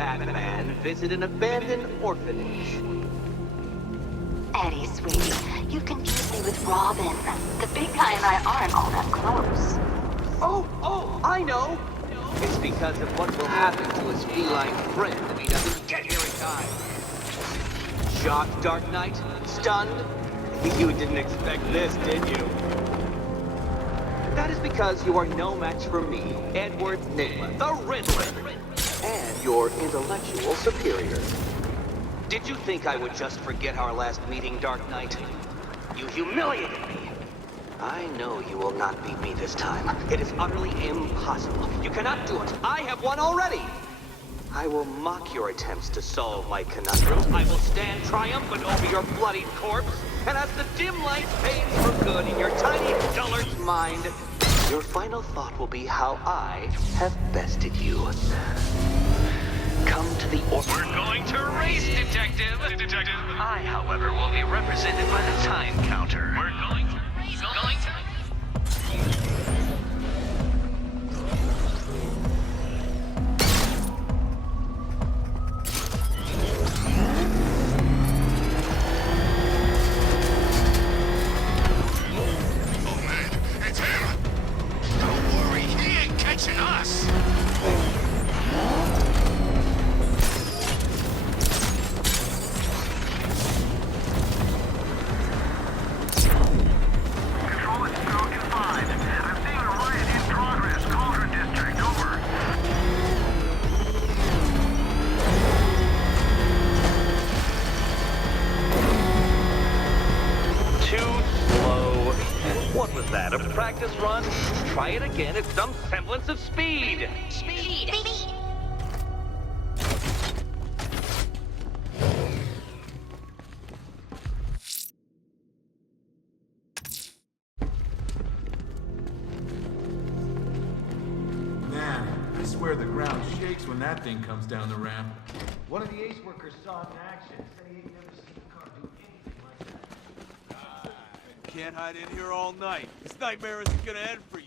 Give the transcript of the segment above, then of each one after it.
Batman visit an abandoned orphanage. Eddie, sweetie, you confused me with Robin. The big guy and I aren't all that close. Oh, I know! It's because of what will happen to his feline friend if he doesn't get here in time. Shocked, Dark Knight? Stunned? You didn't expect this, did you? That is because you are no match for me, Edward Nigma, the Riddler, and your intellectual superior. Did you think I would just forget our last meeting, Dark Knight? You humiliated me. I know you will not beat me this time. It is utterly impossible. You cannot do it. I have won already. I will mock your attempts to solve my conundrums. I will stand triumphant over your bloodied corpse. And as the dim light fades for good in your tiny dullard's mind, your final thought will be how I have bested you. Come to the We're going to race, Detective! I, however, will be represented by the time counter. We're going to race, Oh man, it's him! Don't worry, he ain't catching us! Control, it's Falcon 5. I'm seeing a riot in progress. Cauldron District, over. too slow. What was that, a practice run? Try it again at some semblance of speed. Speed! Man, I swear the ground shakes when that thing comes down the ramp. One of the ace workers saw it in action. Said he ain't never seen a car do anything like that. Can't hide in here all night. This nightmare isn't gonna end for you.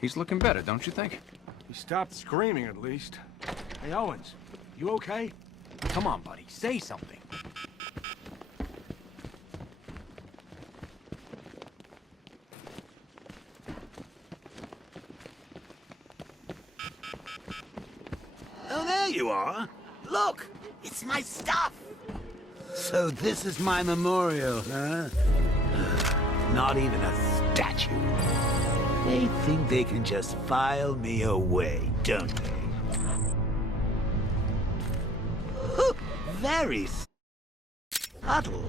He's looking better, don't you think? He stopped screaming, at least. Hey, Owens, you okay? Come on, buddy, say something. Oh, there you are. Look, it's my stuff. So this is my memorial, huh? Not even a statue. They think they can just file me away, don't they? Very subtle.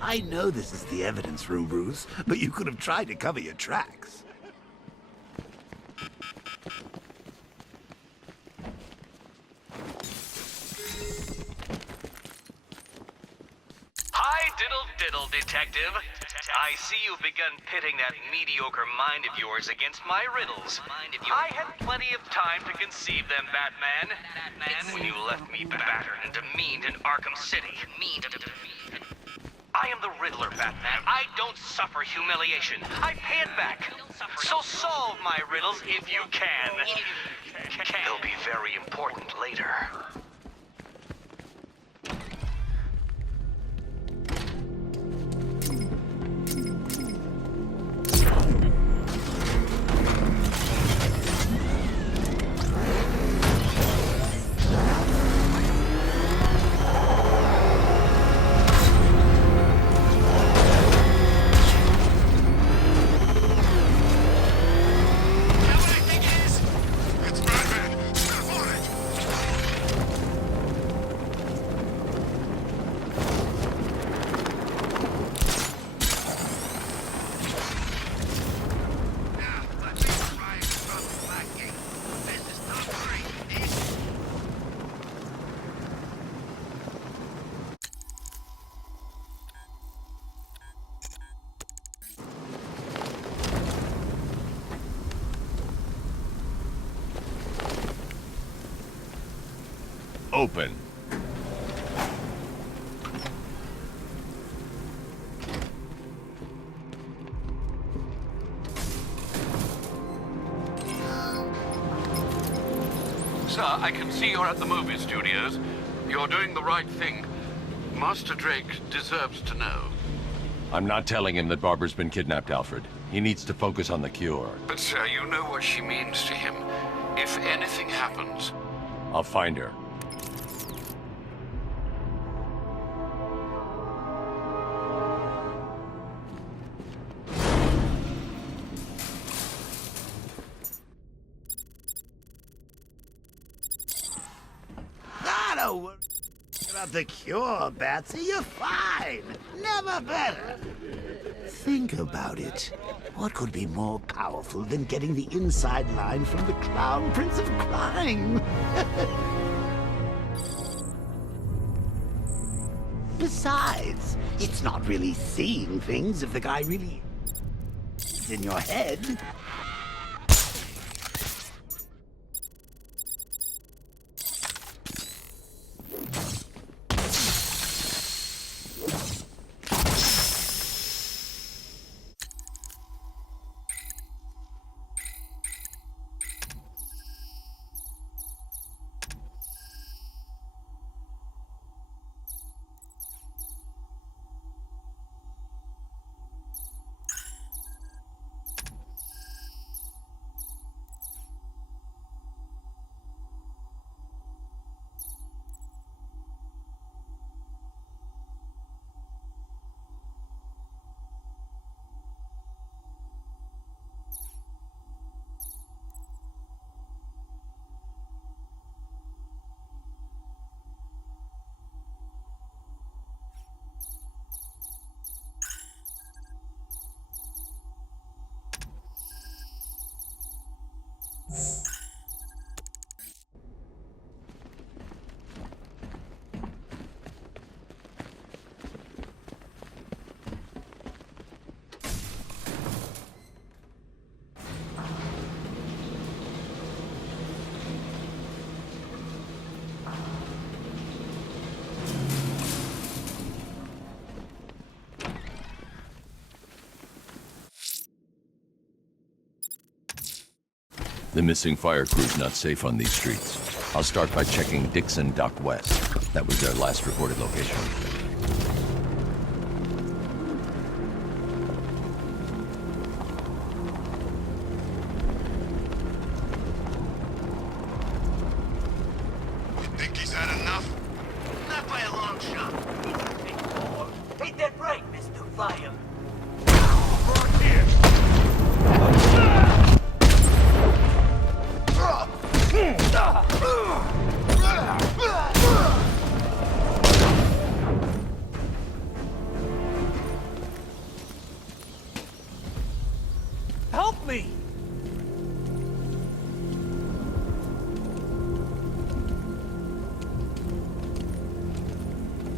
I know this is the evidence room, Bruce, but you could have tried to cover your tracks. Hi, diddle, Detective. I see you've begun pitting that mediocre mind of yours against my riddles. I had plenty of time to conceive them, Batman. When you left me battered and demeaned in Arkham City. I am the Riddler, Batman. I don't suffer humiliation. I pay it back. So solve my riddles if you can. They'll be very important later. Open. I can see you're at the movie studios. You're doing the right thing. Master Drake deserves to know. I'm not telling him that Barbara's been kidnapped, Alfred. He needs to focus on the cure. But sir, you know what she means to him. If anything happens... I'll find her. Don't worry about the cure, Batsy. You're fine. Never better. Think about it. What could be more powerful than getting the inside line from the Crown Prince of Crime? Besides, it's not really seeing things if the guy really is in your head. The missing fire crew's not safe on these streets. I'll start by checking Dixon Dock West. That was their last reported location. You think he's had enough? Not by a long shot. Ain't that right, Mr. Fire? Right here! Help me!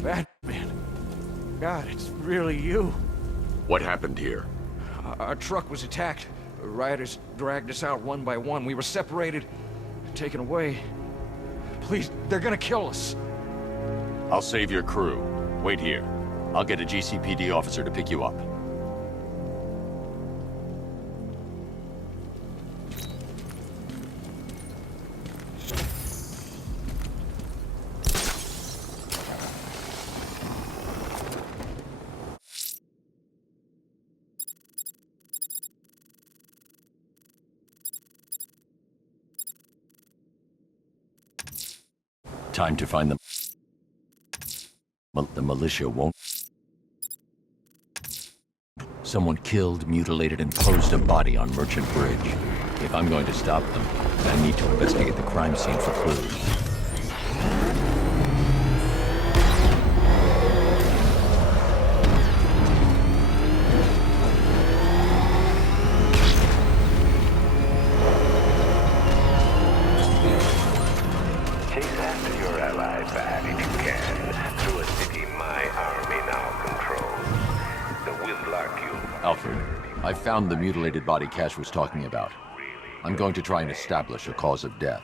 Batman. God, it's really you. What happened here? Our truck was attacked. Rioters dragged us out one by one. We were separated, taken away. Please, they're gonna kill us. I'll save your crew. Wait here. I'll get a GCPD officer to pick you up. Time to find them. The militia won't. Someone killed, mutilated, and posed a body on Merchant Bridge. If I'm going to stop them, I need to investigate the crime scene for clues. Alfred, I found the mutilated body Cash was talking about. I'm going to try and establish a cause of death.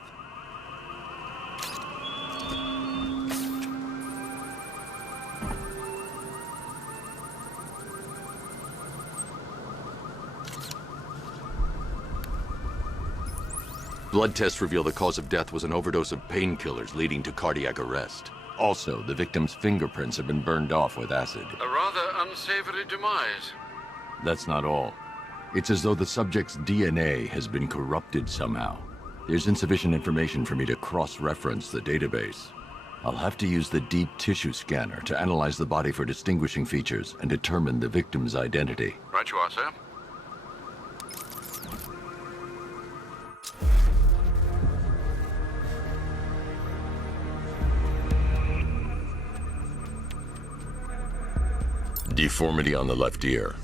Blood tests reveal the cause of death was an overdose of painkillers leading to cardiac arrest. Also, the victim's fingerprints have been burned off with acid. A rather unsavory demise. That's not all. It's as though the subject's DNA has been corrupted somehow. There's insufficient information for me to cross-reference the database. I'll have to use the deep tissue scanner to analyze the body for distinguishing features and determine the victim's identity. Right you are, sir. Deformity on the left ear.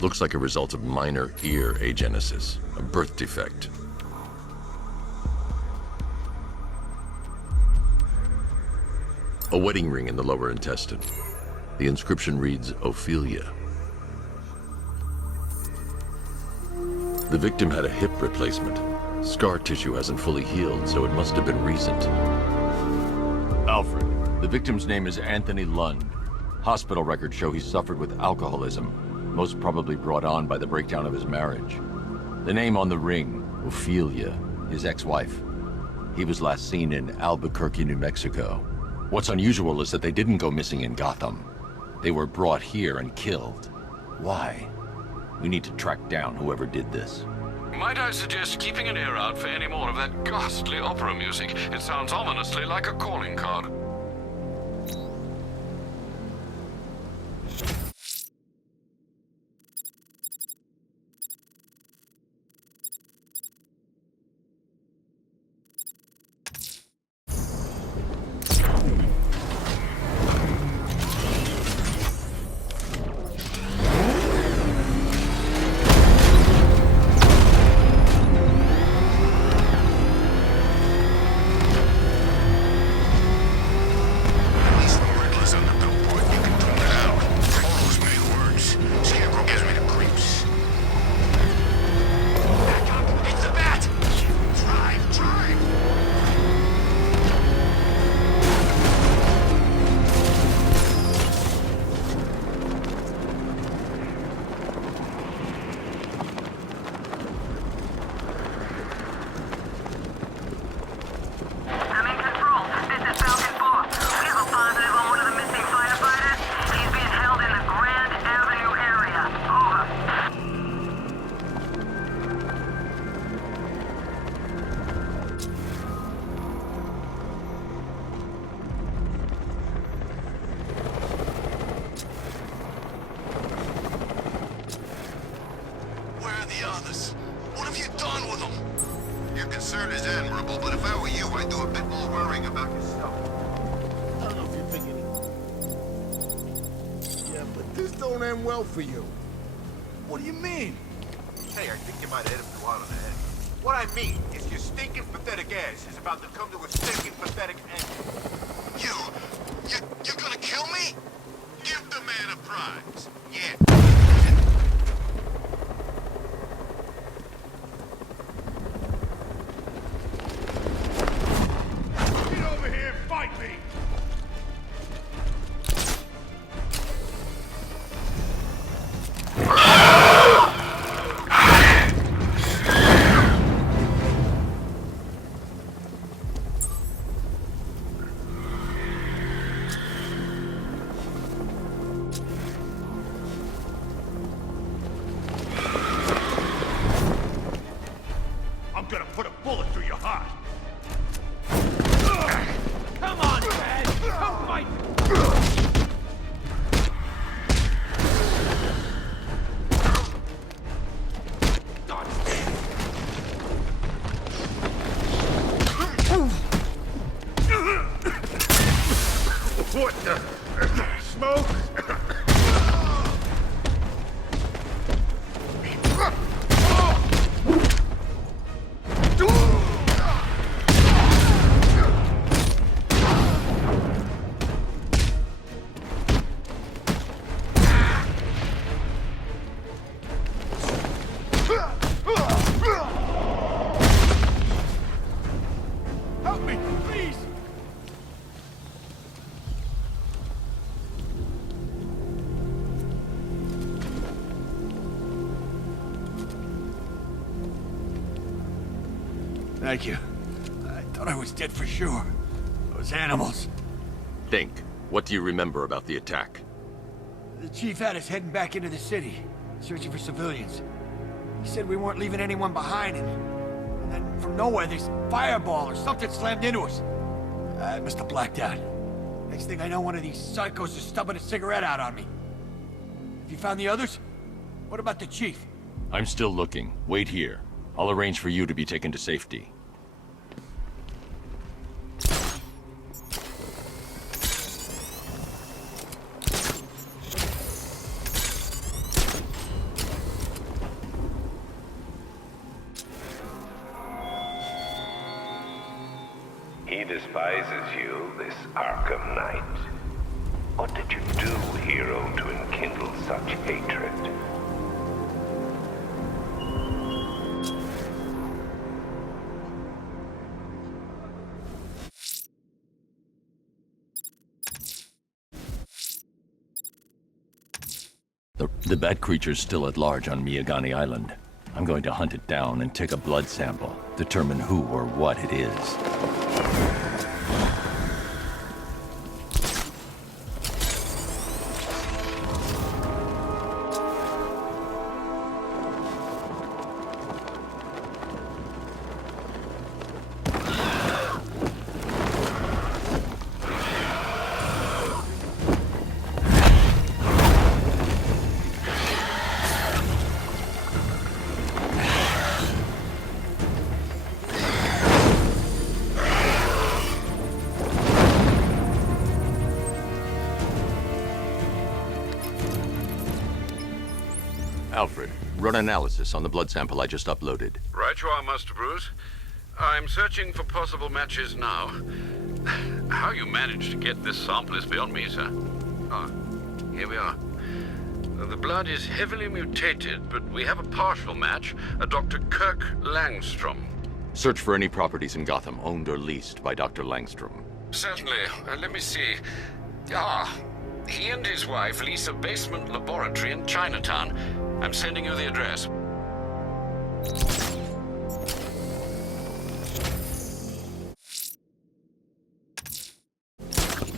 Looks like a result of minor ear agenesis, a birth defect. A wedding ring in the lower intestine. The inscription reads, Ophelia. The victim had a hip replacement. Scar tissue hasn't fully healed, so it must have been recent. Alfred, the victim's name is Anthony Lund. Hospital records show he suffered with alcoholism, most probably brought on by the breakdown of his marriage. The name on the ring, Ophelia, his ex-wife. He was last seen in Albuquerque, New Mexico. What's unusual is that they didn't go missing in Gotham. They were brought here and killed. Why? We need to track down whoever did this. Might I suggest keeping an ear out for any more of that ghastly opera music? It sounds ominously like a calling card. What have you done with them? Your concern is admirable, but if I were you, I'd do a bit more worrying about yourself. I don't know if you're thinking Yeah, but this don't end well for you. What do you mean? Hey, I think you might have hit him too hard on the head. What I mean is your stinking pathetic ass is about to come to a stinking pathetic end. You're gonna kill me? Give the man a prize. Yeah. Get over here and fight me! I'm gonna put a bullet through your heart. Come on, man! Come fight! What the? Smoke? Help me, please! Thank you. I thought I was dead for sure. Those animals. Think. What do you remember about the attack? The chief had us heading back into the city, searching for civilians. He said we weren't leaving anyone behind, and then from nowhere this fireball or something slammed into us. I must have blacked out. Next thing I know, one of these psychos is stubbing a cigarette out on me. Have you found the others? What about the chief? I'm still looking. Wait here. I'll arrange for you to be taken to safety. He despises you, this Arkham Knight. What did you do, hero, to enkindle such hatred? The bat creature's still at large on Miyagani Island. I'm going to hunt it down and take a blood sample, determine who or what it is. Alfred, run analysis on the blood sample I just uploaded. Right you are, Master Bruce. I'm searching for possible matches now. How you managed to get this sample is beyond me, sir. Ah, here we are. The blood is heavily mutated, but we have a partial match, a Dr. Kirk Langstrom. Search for any properties in Gotham owned or leased by Dr. Langstrom. Certainly. Let me see. Ah, he and his wife lease a basement laboratory in Chinatown. I'm sending you the address.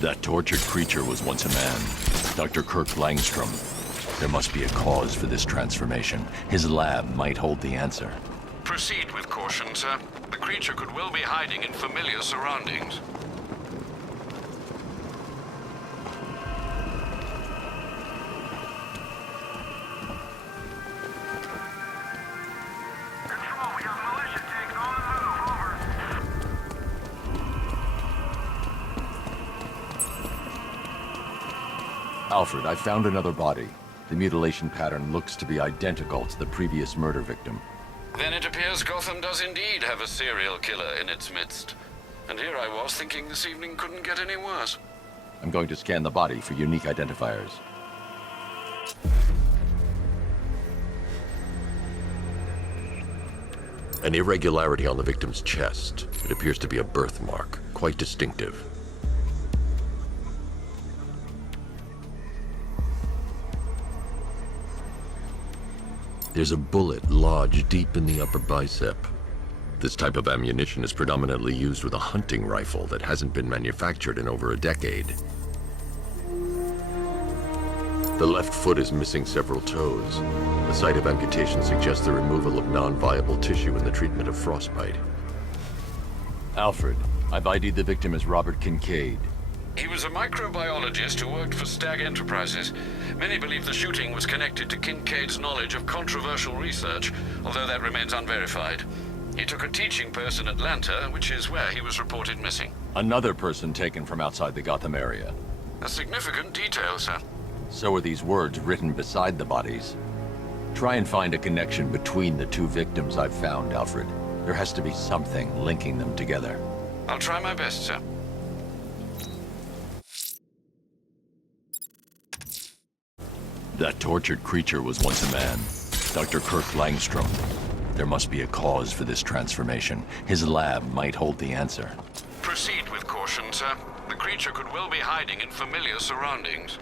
That tortured creature was once a man. Dr. Kirk Langstrom. There must be a cause for this transformation. His lab might hold the answer. Proceed with caution, sir. The creature could well be hiding in familiar surroundings. Alfred, I found another body. The mutilation pattern looks to be identical to the previous murder victim. Then it appears Gotham does indeed have a serial killer in its midst. And here I was thinking this evening couldn't get any worse. I'm going to scan the body for unique identifiers. An irregularity on the victim's chest. It appears to be a birthmark, quite distinctive. There's a bullet lodged deep in the upper bicep. This type of ammunition is predominantly used with a hunting rifle that hasn't been manufactured in over a decade. The left foot is missing several toes. The site of amputation suggests the removal of non-viable tissue in the treatment of frostbite. Alfred, I've ID'd the victim as Robert Kincaid. He was a microbiologist who worked for Stag Enterprises. Many believe the shooting was connected to Kincaid's knowledge of controversial research, although that remains unverified. He took a teaching post in Atlanta, which is where he was reported missing. Another person taken from outside the Gotham area. A significant detail, sir. So are these words written beside the bodies. Try and find a connection between the two victims I've found, Alfred. There has to be something linking them together. I'll try my best, sir. That tortured creature was once a man. Dr. Kirk Langstrom. There must be a cause for this transformation. His lab might hold the answer. Proceed with caution, sir. The creature could well be hiding in familiar surroundings.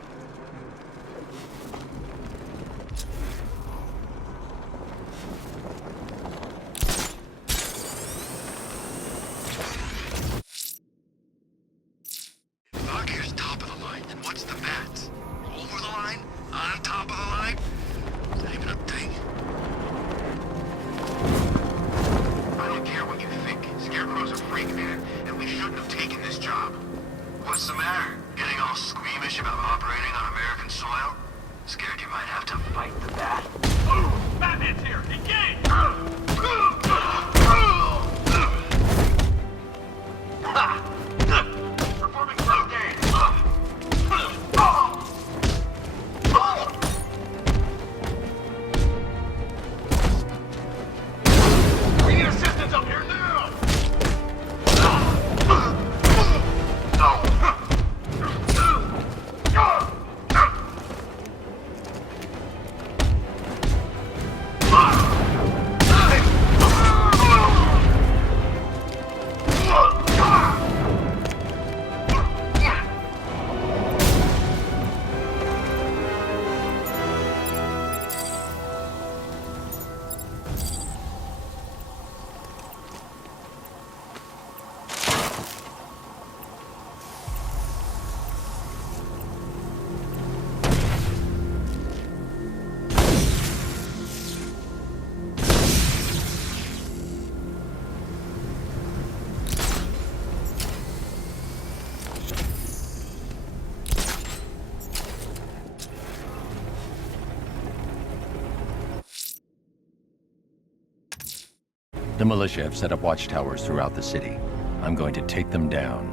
The militia have set up watchtowers throughout the city. I'm going to take them down.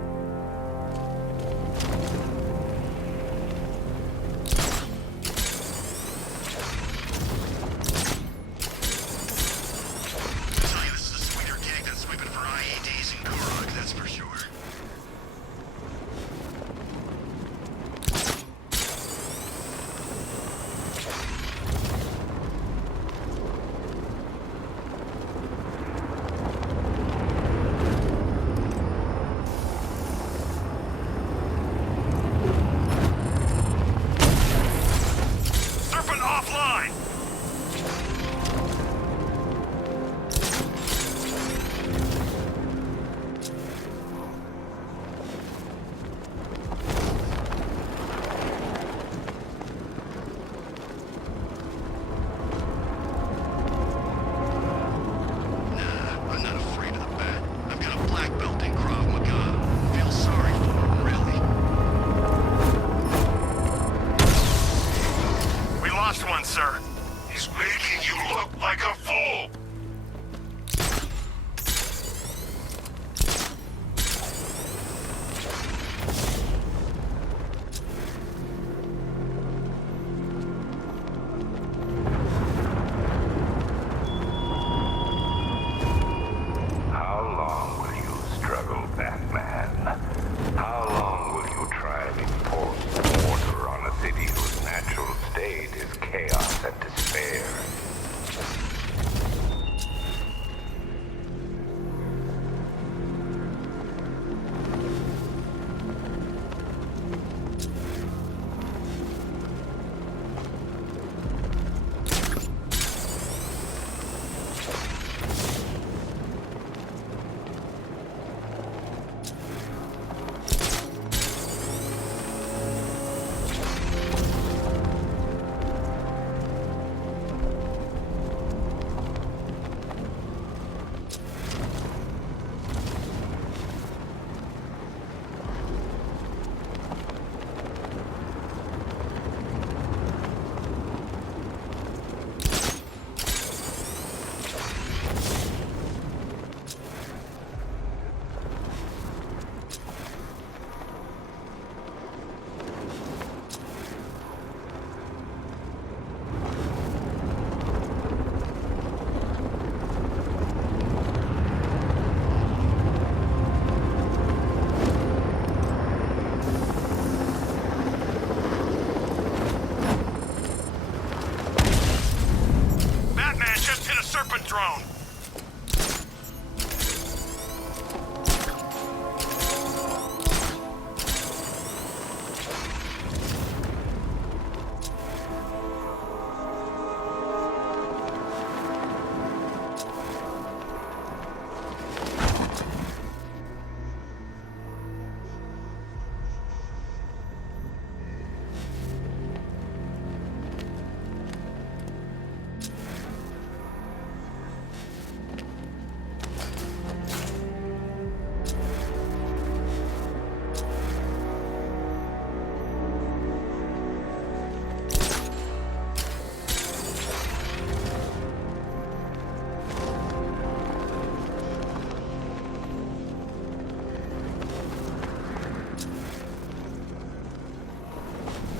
drone.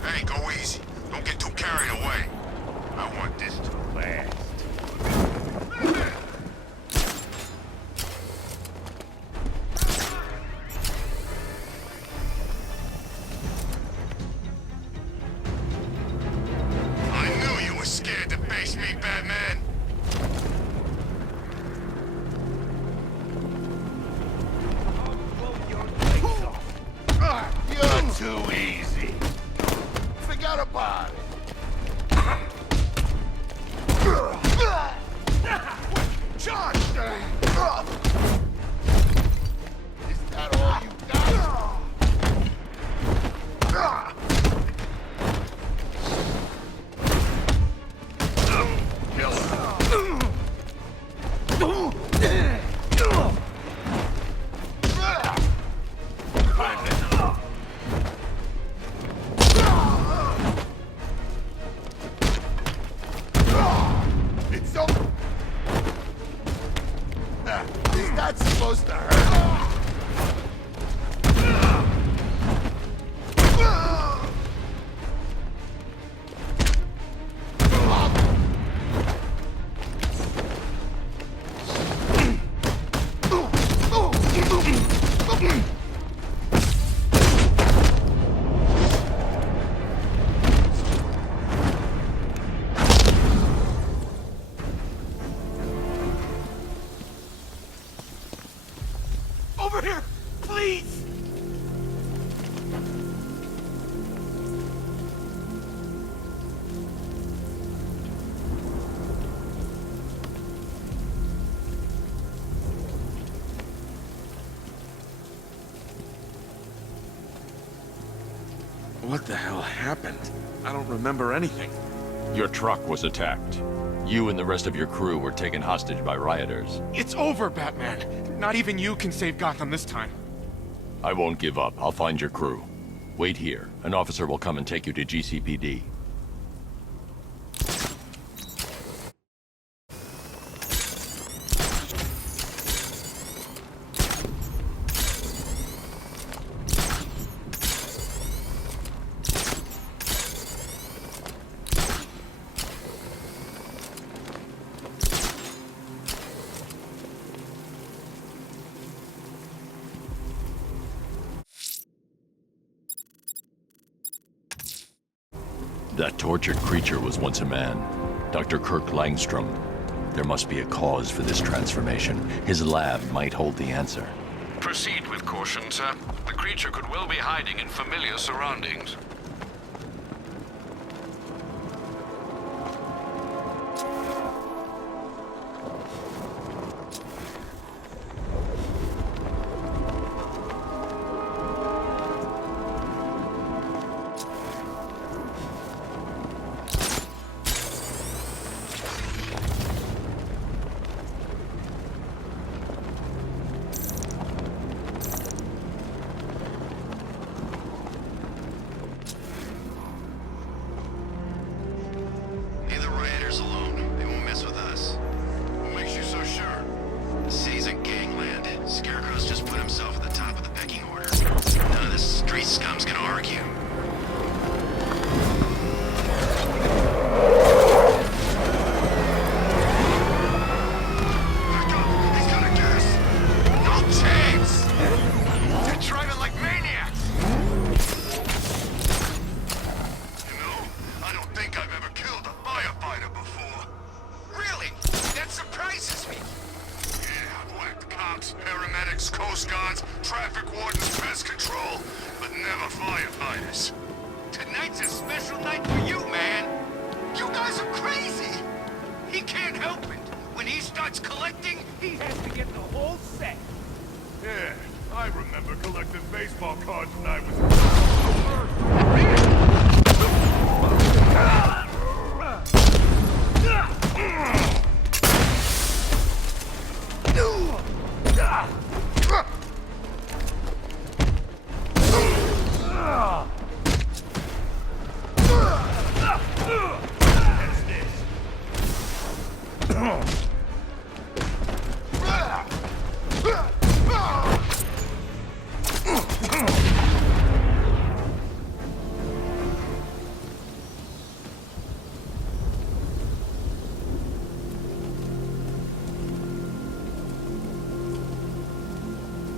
Hey, go easy. Don't get too carried away. I want this to last. I knew you were scared to face me, Batman. You're too easy. Forget about it. Charge! Is that all you got? supposed to hurt. Over here! Please! What the hell happened? I don't remember anything. Your truck was attacked. You and the rest of your crew were taken hostage by rioters. It's over, Batman. Not even you can save Gotham this time. I won't give up. I'll find your crew. Wait here. An officer will come and take you to GCPD. That tortured creature was once a man. Dr. Kirk Langstrom. There must be a cause for this transformation. His lab might hold the answer. Proceed with caution, sir. The creature could well be hiding in familiar surroundings. Leave the rioters alone. They won't mess with us. What makes you so sure? The city's a gangland. Scarecrow's just put himself at the top of the pecking order. None of this street scum's gonna argue. Back up! He's gonna get us! No chance! They're driving like maniacs! You know, I don't think I've ever killed a firefighter before. Really? That surprises me. Yeah, I've whacked cops, paramedics, coast guards, traffic wardens, pest control, but never firefighters. Tonight's a special night for you, man. You guys are crazy. He can't help it. When he starts collecting, he has to get the whole set. Yeah, I remember collecting baseball cards when I was...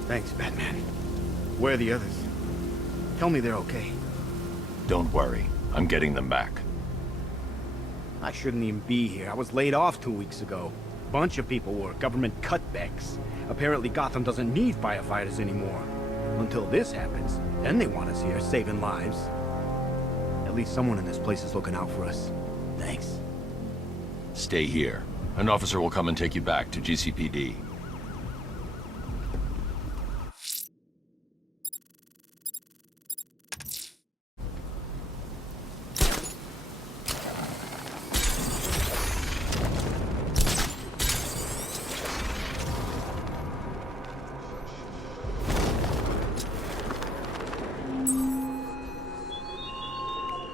Thanks, Batman. Where are the others? Tell me they're okay. Don't worry. I'm getting them back. I shouldn't even be here. I was laid off 2 weeks ago. Bunch of people were government cutbacks. Apparently Gotham doesn't need firefighters anymore. Until this happens, then they want us here, saving lives. At least someone in this place is looking out for us. Thanks. Stay here. An officer will come and take you back to GCPD.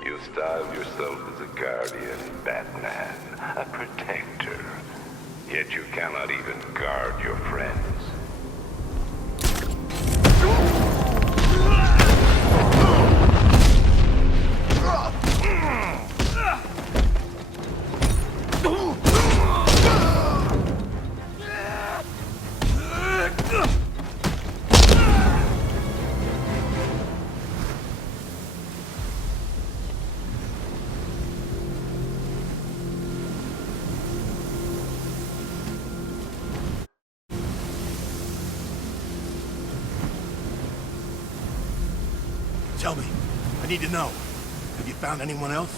You style yourself as a guardian, Batman, a protector. Yet you cannot even guard your friends. Tell me. I need to know. Have you found anyone else?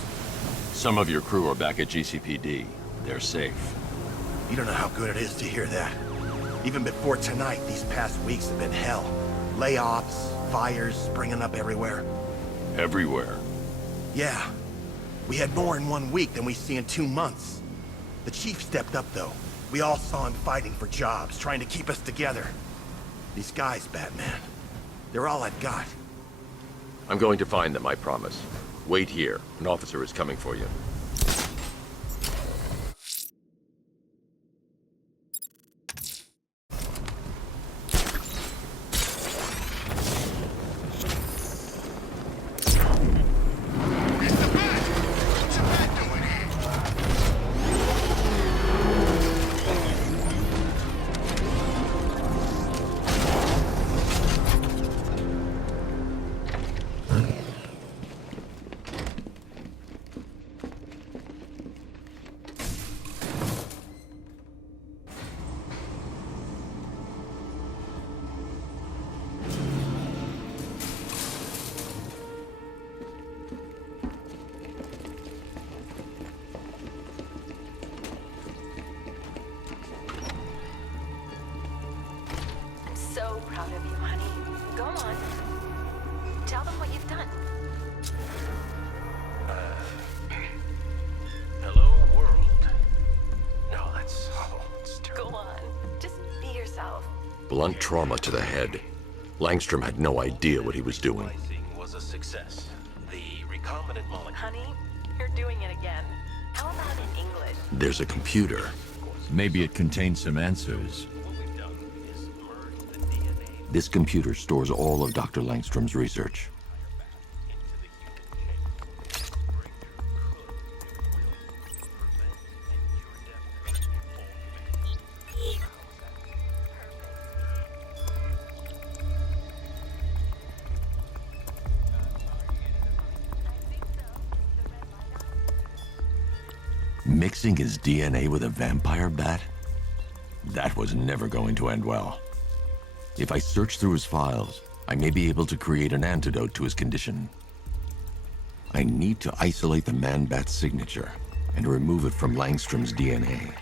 Some of your crew are back at GCPD. They're safe. You don't know how good it is to hear that. Even before tonight, these past weeks have been hell. Layoffs, fires springing up everywhere. Everywhere? Yeah. We had more in 1 week than we see in 2 months. The chief stepped up, though. We all saw him fighting for jobs, trying to keep us together. These guys, Batman, they're all I've got. I'm going to find them, I promise. Wait here. An officer is coming for you. So proud of you, honey. Go on. Tell them what you've done. Hello, world. No, that's terrible. Go on. Just be yourself. Blunt trauma to the head. Langstrom had no idea what he was doing. Was a success. The recombinant molecule. Honey, you're doing it again. How about in English? There's a computer. Maybe it contains some answers. This computer stores all of Dr. Langstrom's research. Mixing his DNA with a vampire bat? That was never going to end well. If I search through his files, I may be able to create an antidote to his condition. I need to isolate the Man-Bat's signature and remove it from Langstrom's DNA.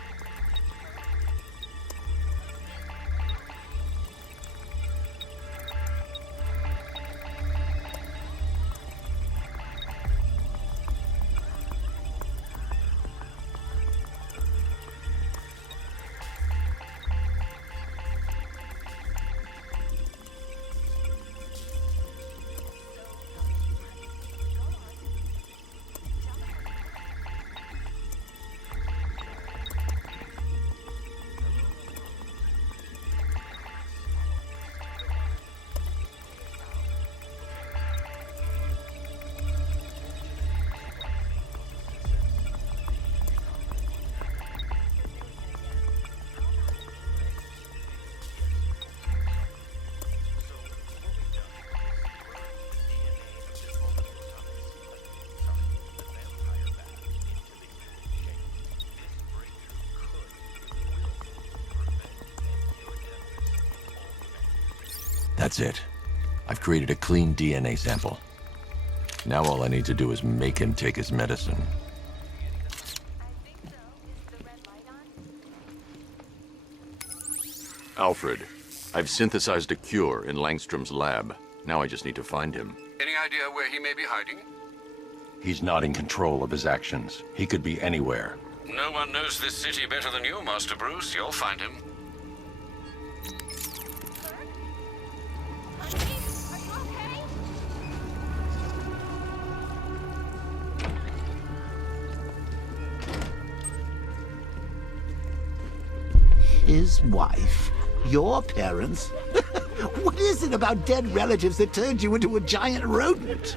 That's it. I've created a clean DNA sample. Now all I need to do is make him take his medicine. Alfred, I've synthesized a cure in Langstrom's lab. Now I just need to find him. Any idea where he may be hiding? He's not in control of his actions. He could be anywhere. No one knows this city better than you, Master Bruce. You'll find him. His wife? Your parents? What is it about dead relatives that turned you into a giant rodent?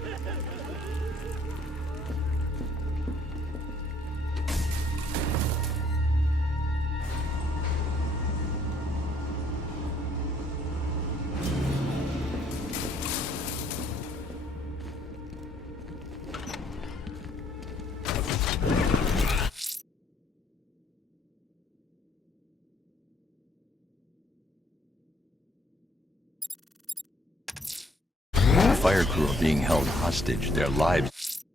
fire crew are being held hostage. Their lives...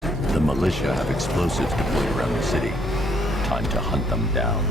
The militia have explosives deployed around the city. Time to hunt them down.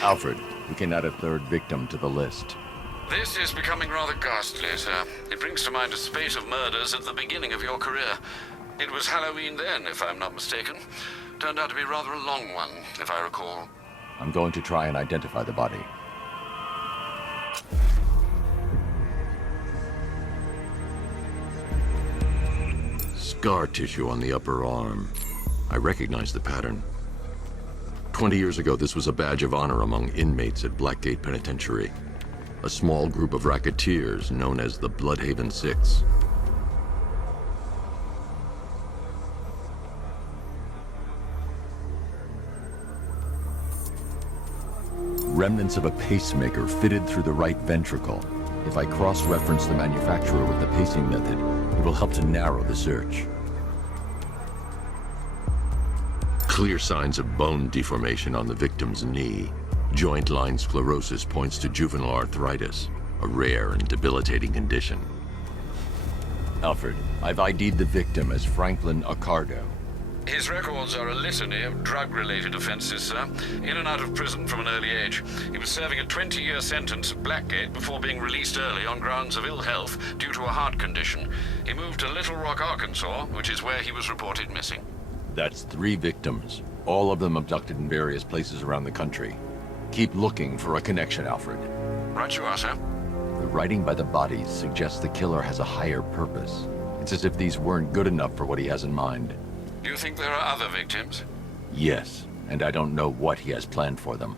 Alfred, we can add a third victim to the list. This is becoming rather ghastly, sir. It brings to mind a spate of murders at the beginning of your career. It was Halloween then, if I'm not mistaken. Turned out to be rather a long one, if I recall. I'm going to try and identify the body. Scar tissue on the upper arm. I recognize the pattern. 20 years ago, this was a badge of honor among inmates at Blackgate Penitentiary. A small group of racketeers known as the Bloodhaven Six. Remnants of a pacemaker fitted through the right ventricle. If I cross-reference the manufacturer with the pacing method, it will help to narrow the search. Clear signs of bone deformation on the victim's knee. Joint line sclerosis points to juvenile arthritis, a rare and debilitating condition. Alfred, I've ID'd the victim as Franklin Accardo. His records are a litany of drug-related offenses, sir. In and out of prison from an early age. He was serving a 20-year sentence at Blackgate before being released early on grounds of ill health due to a heart condition. He moved to Little Rock, Arkansas, which is where he was reported missing. That's 3 victims, all of them abducted in various places around the country. Keep looking for a connection, Alfred. Right you are, sir. The writing by the bodies suggests the killer has a higher purpose. It's as if these weren't good enough for what he has in mind. Do you think there are other victims? Yes, and I don't know what he has planned for them.